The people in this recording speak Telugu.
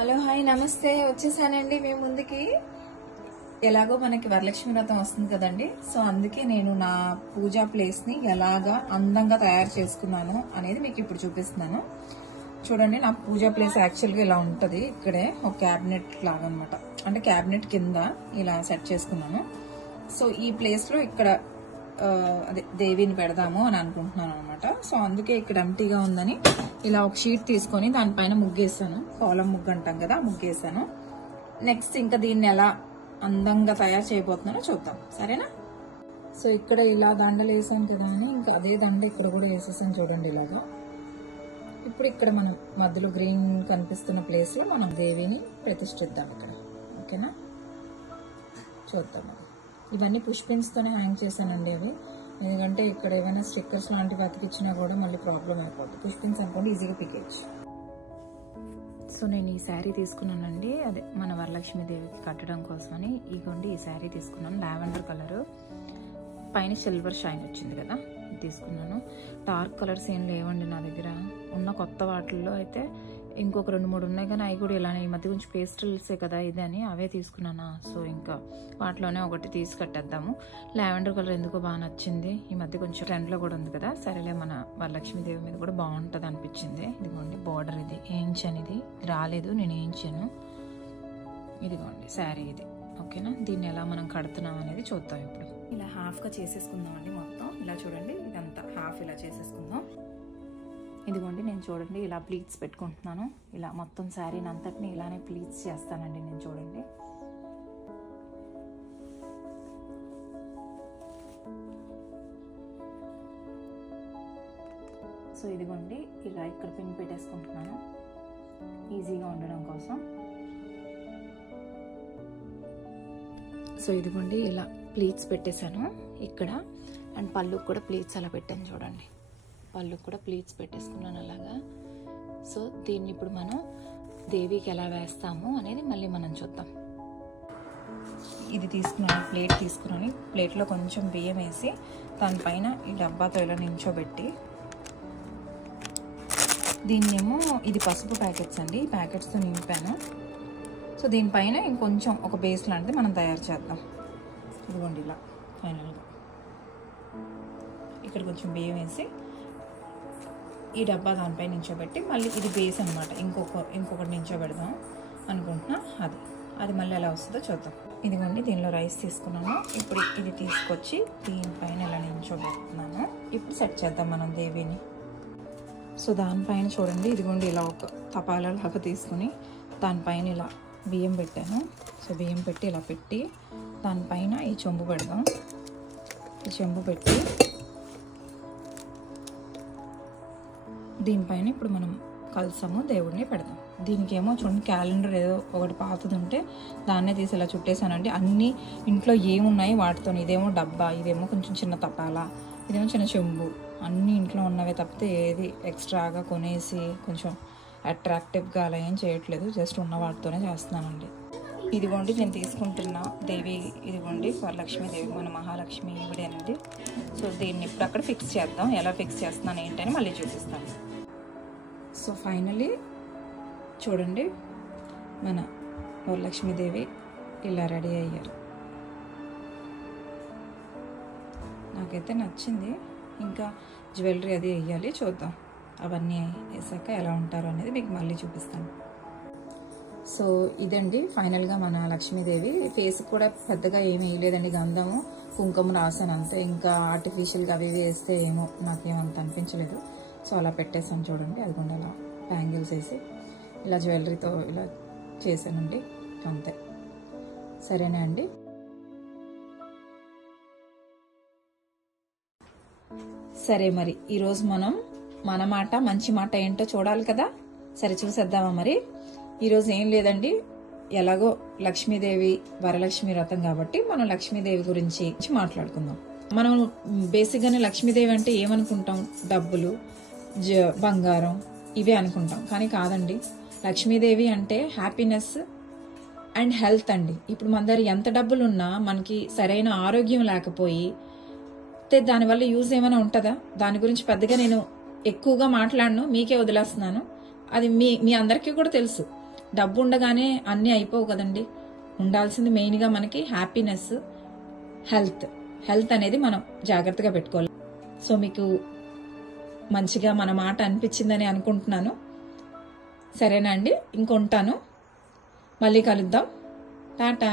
హలో హాయ్ నమస్తే వచ్చేసానండి మీ ముందుకి. ఎలాగో మనకి వరలక్ష్మి వ్రతం వస్తుంది కదండి, సో అందుకే నేను నా పూజా ప్లేస్ ని ఎలాగా అందంగా తయారు చేసుకున్నాను అనేది మీకు ఇప్పుడు చూపిస్తున్నాను. చూడండి, నా పూజా ప్లేస్ యాక్చువల్ గా ఇలా ఉంటది. ఇక్కడే ఒక క్యాబినెట్ లాగా అనమాట, అంటే క్యాబినెట్ కింద ఇలా సెట్ చేసుకున్నాను. సో ఈ ప్లేస్ లో ఇక్కడ అదే దేవిని పెడదాము అని అనుకుంటున్నాను అనమాట. సో అందుకే ఇక్కడ ఎంటీగా ఉందని ఇలా ఒక షీట్ తీసుకొని దానిపైన ముగ్గేసాను. కోలం ముగ్గు అంటాం కదా, ముగ్గేసాను. నెక్స్ట్ ఇంకా దీన్ని ఎలా అందంగా తయారు చేయబోతున్నానో చూద్దాం, సరేనా? సో ఇక్కడ ఇలా దండలు వేసాం కదా అని ఇంకా అదే దండ ఇక్కడ కూడా వేసేసాను. చూడండి ఇలాగా. ఇప్పుడు ఇక్కడ మనం మధ్యలో గ్రీన్ కనిపిస్తున్న ప్లేస్ లో మనం దేవిని ప్రతిష్ఠిద్దాం ఇక్కడ, ఓకేనా? చూద్దాం. ఇవన్నీ పుష్ పిన్స్ తోనే హ్యాంగ్ చేశానండి అవి, ఎందుకంటే ఇక్కడ ఏమైనా స్టిక్కర్స్ లాంటివి అతికిచ్చినా కూడా మళ్ళీ ప్రాబ్లం అయిపోతుంది. పుష్ పిన్స్ అనుకోండి ఈజీగా పికేయచ్చు. సో నేను ఈ శారీ తీసుకున్నానండి, అదే మన వరలక్ష్మి దేవికి కట్టడం కోసమని. ఇగోండి ఈ శారీ తీసుకున్నాను, లావెండర్ కలర్, పైన సిల్వర్ షైన్ వచ్చింది కదా, ఇది తీసుకున్నాను. డార్క్ కలర్స్ ఏం లేవండి నా దగ్గర. ఉన్న కొత్త వాటిల్లో అయితే ఇంకొక 2-3 ఉన్నాయి, కానీ అవి కూడా ఇలానే ఈ మధ్య కొంచెం పేస్టల్సే కదా ఇది అని అవే తీసుకున్నానా. సో ఇంకా వాటిలోనే ఒకటి తీసి కట్టేద్దాము. లావెండర్ కలర్ ఎందుకో బాగా నచ్చింది, ఈ మధ్య కొంచెం ట్రెండ్లో కూడా ఉంది కదా. సరేలే, మన వరలక్ష్మి దేవి మీద కూడా బాగుంటుంది అనిపించింది. ఇదిగోండి బోర్డర్, ఇది వేయించాను, ఇది రాలేదు నేను వేయించాను. ఇదిగోండి శారీ ఇది, ఓకేనా? దీన్ని ఎలా మనం కడుతున్నాం అనేది చూద్దాం. ఇప్పుడు ఇలా హాఫ్గా చేసేసుకుందామండి మొత్తం. ఇలా చూడండి, ఇదంతా హాఫ్ ఇలా చేసేసుకుందాం. ఇదిగోండి నేను చూడండి ఇలా ప్లీట్స్ పెట్టుకుంటున్నాను. ఇలా మొత్తం శారీని అంతటిని ఇలానే ప్లీట్స్ చేస్తానండి నేను. చూడండి సో ఇదిగోండి ఇలా ఇక్కడ పిన్ పెట్టేసుకుంటున్నాను ఈజీగా ఉండడం కోసం. సో ఇదిగోండి ఇలా ప్లీట్స్ పెట్టేశాను ఇక్కడ. అండ్ పళ్ళుకి కూడా ప్లీట్స్ అలా పెట్టాను చూడండి, పళ్ళు కూడా ప్లీట్స్ పెట్టేసుకున్నాను అలాగా. సో దీన్ని ఇప్పుడు మనం దేవికి ఎలా వేస్తాము అనేది మళ్ళీ మనం చూద్దాం. ఇది తీసుకున్నాను, ప్లేట్ తీసుకున్నాను. ప్లేట్లో కొంచెం బియ్యం వేసి దానిపైన ఈ డబ్బాతో ఇలా నించోబెట్టి, దీన్నేమో ఇది పసుపు ప్యాకెట్స్ అండి, ఈ ప్యాకెట్స్తో నింపాను. సో దీనిపైన ఇంకొంచెం ఒక బేస్ లాంటిది మనం తయారు చేద్దాం. ఇదిగోండి ఇలా ఫైనల్గా ఇక్కడ కొంచెం బియ్యం వేసి ఈ డబ్బా దానిపై నించోబెట్టి, మళ్ళీ ఇది బేస్ అనమాట, ఇంకొకటి నించోబెడదాం అనుకుంటున్నా. అది మళ్ళీ ఎలా వస్తుందో చూద్దాం. ఇదిగోండి దీనిలో రైస్ తీసుకున్నాను. ఇప్పుడు ఇది తీసుకొచ్చి దీనిపైన ఇలా నించోబెడుతున్నాను. ఇప్పుడు సెట్ చేద్దాం మనం దేవిని. సో దానిపైన చూడండి, ఇదిగోండి ఇలా ఒక తపాలా లాగా తీసుకుని దానిపైన ఇలా బియ్యం పెట్టాను. సో బియ్యం పెట్టి ఇలా పెట్టి దానిపైన ఈ చెంబు పెడదాం. ఈ చెంబు పెట్టి దీనిపైన ఇప్పుడు మనం కలసము దేవుడిని పెడదాం. దీనికి ఏమో చూడండి క్యాలెండర్ ఏదో ఒకటి పాతది ఉంటే దాన్నే తీసి ఇలా చుట్టేసానండి. అన్ని ఇంట్లో ఏమున్నాయి వాటితో, ఇదేమో డబ్బా, ఇదేమో కొంచెం చిన్న తపాలా, ఇదేమో చిన్న చెంబు, అన్ని ఇంట్లో ఉన్నవే తప్పితే ఏది ఎక్స్ట్రాగా కొనేసి కొంచెం అట్రాక్టివ్గా అలా ఏం చేయట్లేదు, జస్ట్ ఉన్న వాటితోనే చేస్తున్నానండి. ఇదిగోండి నేను తీసుకుంటున్న దేవి, ఇదిగోండి వరలక్ష్మి దేవి, మన మహాలక్ష్మి ఈవిడేనండి. సో దీన్ని ఇప్పుడు అక్కడ ఫిక్స్ చేద్దాం. ఎలా ఫిక్స్ చేస్తున్నాను ఏంటని మళ్ళీ చూపిస్తాను. సో ఫైనలీ చూడండి మన వరలక్ష్మీదేవి ఇలా రెడీ అయ్యారు. నాకైతే నచ్చింది. ఇంకా జ్యువెలరీ అది వేయాలి, చూద్దాం. అవన్నీ వేసాక ఎలా ఉంటారో అనేది మీకు మళ్ళీ చూపిస్తాను. సో ఇదండి ఫైనల్గా మన లక్ష్మీదేవి. ఫేస్ కూడా పెద్దగా ఏమి వేయలేదండి, గంధము కుంకుమ రాసాను అంతే. ఇంకా ఆర్టిఫిషియల్గా అవి వేస్తే ఏమో నాకేమంత అనిపించలేదు. సో అలా పెట్టేసాను చూడండి. అదిగోండి అలా బ్యాంగిల్స్ వేసి ఇలా జ్యువెలరీతో ఇలా చేశానండి అంతే. సరేనా అండి? సరే, మరి ఈరోజు మనం మన మాట మంచి మాట ఏంటో చూడాలి కదా. సరే చూసేద్దామా మరి. ఈరోజు ఏం లేదండి, ఎలాగో లక్ష్మీదేవి వరలక్ష్మి వ్రతం కాబట్టి మనం లక్ష్మీదేవి గురించి మాట్లాడుకుందాం. మనం బేసిక్గానే లక్ష్మీదేవి అంటే ఏమనుకుంటాం? డబ్బులు, బంగారం ఇవే అనుకుంటాం, కానీ కాదండి. లక్ష్మీదేవి అంటే హ్యాపీనెస్ అండ్ హెల్త్ అండి. ఇప్పుడు మన దగ్గర ఎంత డబ్బులు ఉన్నా మనకి సరైన ఆరోగ్యం లేకపోయి దానివల్ల యూజ్ ఏమైనా ఉంటుందా? దాని గురించి పెద్దగా నేను ఎక్కువగా మాట్లాడను, మీకే వదిలేస్తున్నాను. అది మీ అందరికీ కూడా తెలుసు. డబ్బు ఉండగానే అన్నీ అయిపోవు కదండి. ఉండాల్సింది మెయిన్గా మనకి హ్యాపీనెస్, హెల్త్ అనేది మనం జాగ్రత్తగా పెట్టుకోవాలి. సో మీకు మంచిగా మన మాట అనిపించిందని అనుకుంటున్నాను. సరేనా అండి, ఇంకొంటాను, మళ్ళీ కలుద్దాం, టాటా.